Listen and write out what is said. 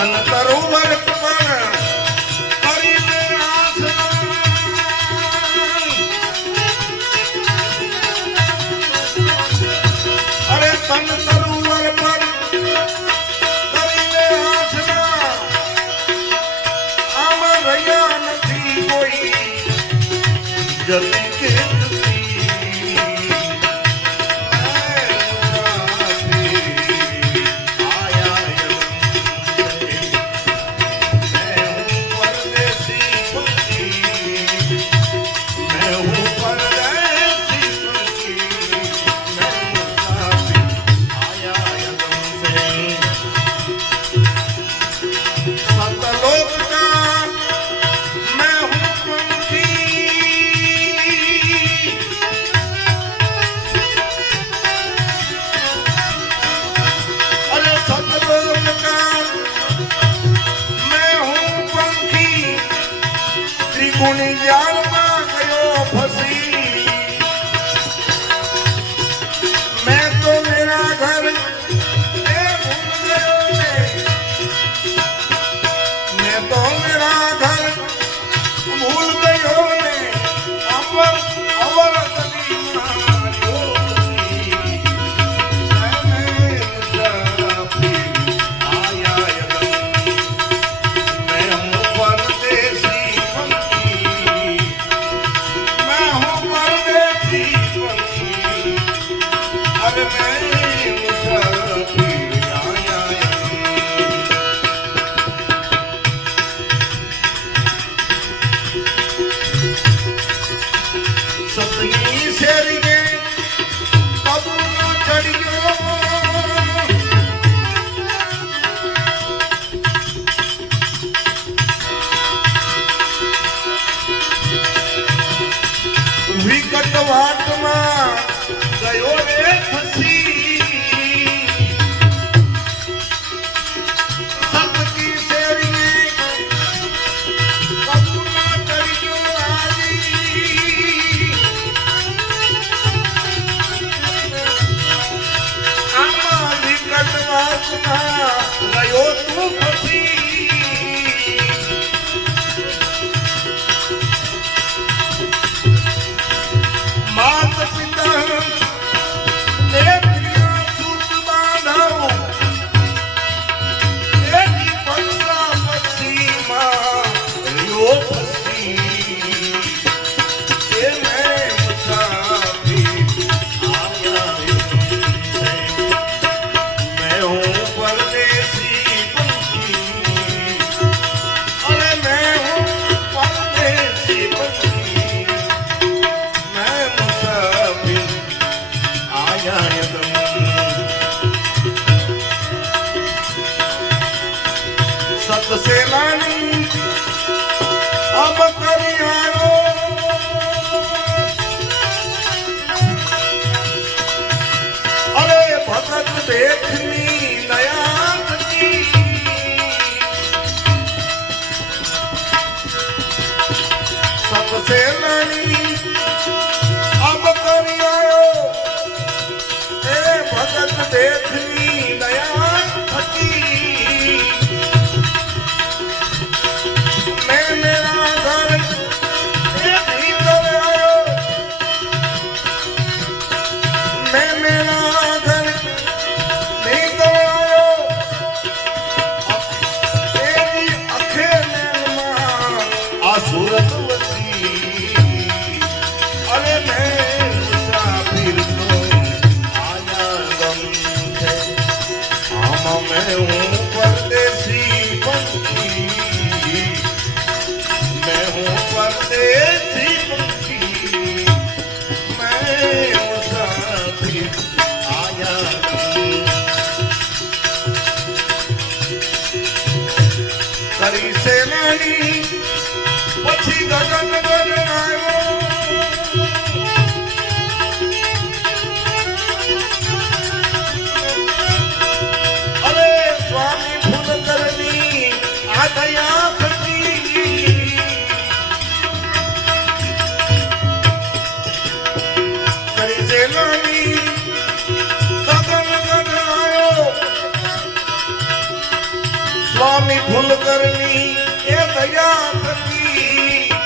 તન તરુવર પણ કરીને આસમાન અરે તન તરુવર પર કરીને આસમાન આમાં રહ્યા નથી કોઈ જતી કે ગુણી જાળમાં ગયો ફસી મેં તો મેરા ઘર એ ભૂલ ગયો ને મેં તો મેરા ઘર ભૂલ ગયો ને અમર અવર વિકટ વાટમાં ગયો રે ફસી સતકી શેરીને કબૂલા ચડ્યો આજી આમાં વિકટ વાટમાં ગયો તું ફસી માત પિતા નેત્રિયા સૂત બાંધો એની પંસા પસીમાં યો પસી એ મેં મુસાફિર આયા મેં હું પરદેશી પંખી અરે મેં હું પરદેશી પંખી સતસેલાની અબ કરી આવ્યો અરે ભગત દેખની નયા થતી સતસેલાની અબ કરી આવ્યો એ ભગત દેખની નયા થતી સુરત વસી અરે મેં મુસાફિર તો આયા ગમ છે આમાં મેં હું પરદેશી પંખી મેં હું પરદેશી પંખી મેં મુસાફિર આયા ગમ કરી સેનાની પછી ગગન ગગનાયો અરે સ્વામી ફૂલકરની આ દયા થતી કરી સેનાની ગગન ગગનાયો स्वामी फूल करनी ये दया थकी